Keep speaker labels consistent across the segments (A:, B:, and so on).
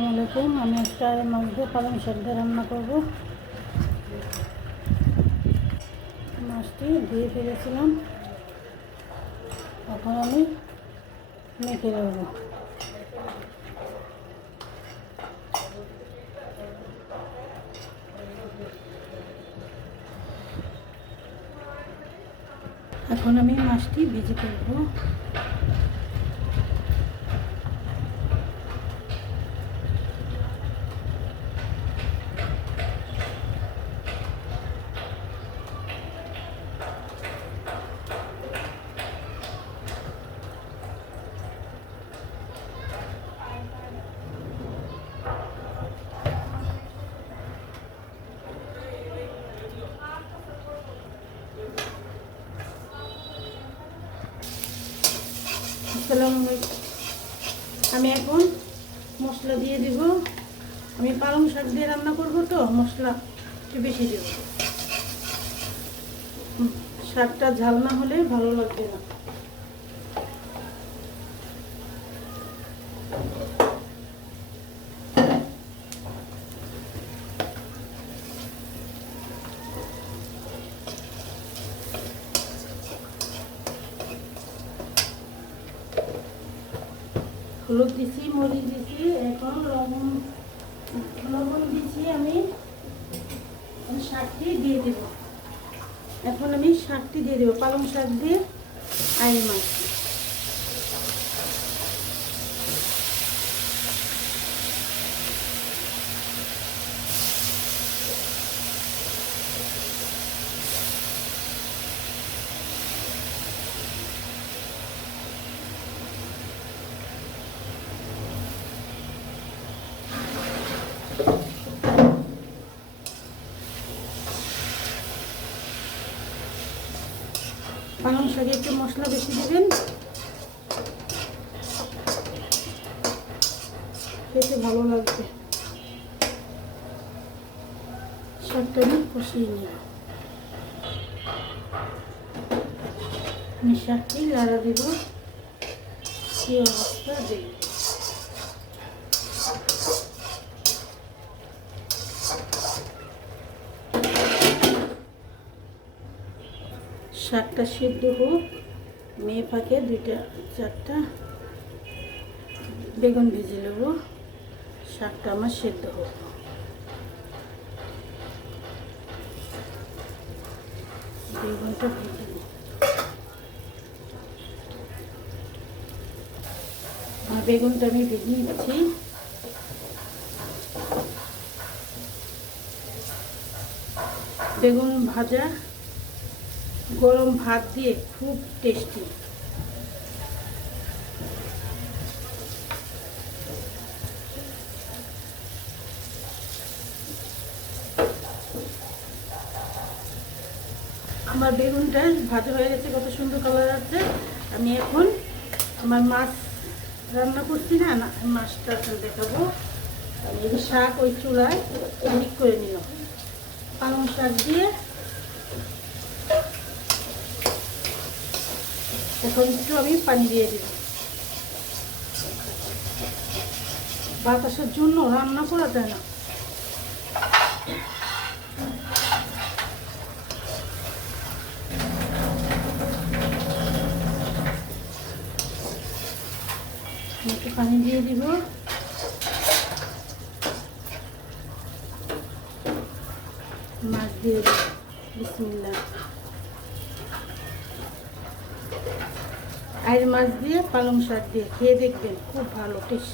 A: আসসালামু আলাইকুম। আমি আর মাছ দিয়ে পালং শাক দিয়ে রান্না করব। মাছটি ধুয়ে ফেলেছিলাম। এখন আমি মেখে নেব। এখন আমি মাছটি ভেজে করব আসসালামু আমি এখন মশলা দিয়ে দিব। আমি পালং শাক দিয়ে রান্না করব তো, মশলা একটু বেশি দেব। শাকটা ঝাল না হলে ভালো লাগবে না। হলুদ দিছি, মরিচ দিছি, এখন লবণ লবণ দিছি আমি শাকটি দিয়ে দেব। এখন আমি শাকটি দিয়ে দেবো, পালং শাক দিয়ে আই মাছ। পালং শাকে একটু মশলা বেশি দেবেন। খেতে ভালো লাগবে। শাকটা আমি কষিয়ে নিই আমি শাকটি লাড়া দেব। সে অবস্থা শাকটা সিদ্ধ হোক, মেয়ে ফাঁকে দুইটা, চারটা বেগুন ভেজে নেব। শাকটা আমার সেদ্ধ হোক। বেগুনটা ভেজে বেগুনটা আমি ভেজে নিচ্ছি। বেগুন ভাজা গরম ভাত দিয়ে খুব টেস্টি আমার বেগুনটা ভাজা হয়ে গেছে, কত সুন্দর কালার আছে। আমি এখন আমার মাছ রান্না করছি না মাছটা দেখাবো। আমি শাক ওই চুলায় ঠিক করে নিলাম। পালং শাক দিয়ে এখন একটু আমি পানি দিয়ে দিব বাতাসের জন্য রান্না করা যায় না। একটু পানি দিয়ে দিব। মাছ দিয়ে দিব বিসমিল্লা আইর মাছ দিয়ে, পালং শাক দিয়ে খেয়ে দেখবেন, খুব ভালো টেস্ট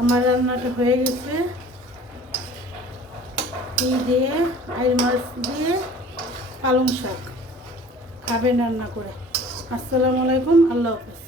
A: আমার রান্নাটা হয়ে গেছে। কি দিয়ে আইর মাছ দিয়ে, পালং শাক। খাবেন রান্না করে। আসসালামু আলাইকুম, আল্লাহ হাফেজ।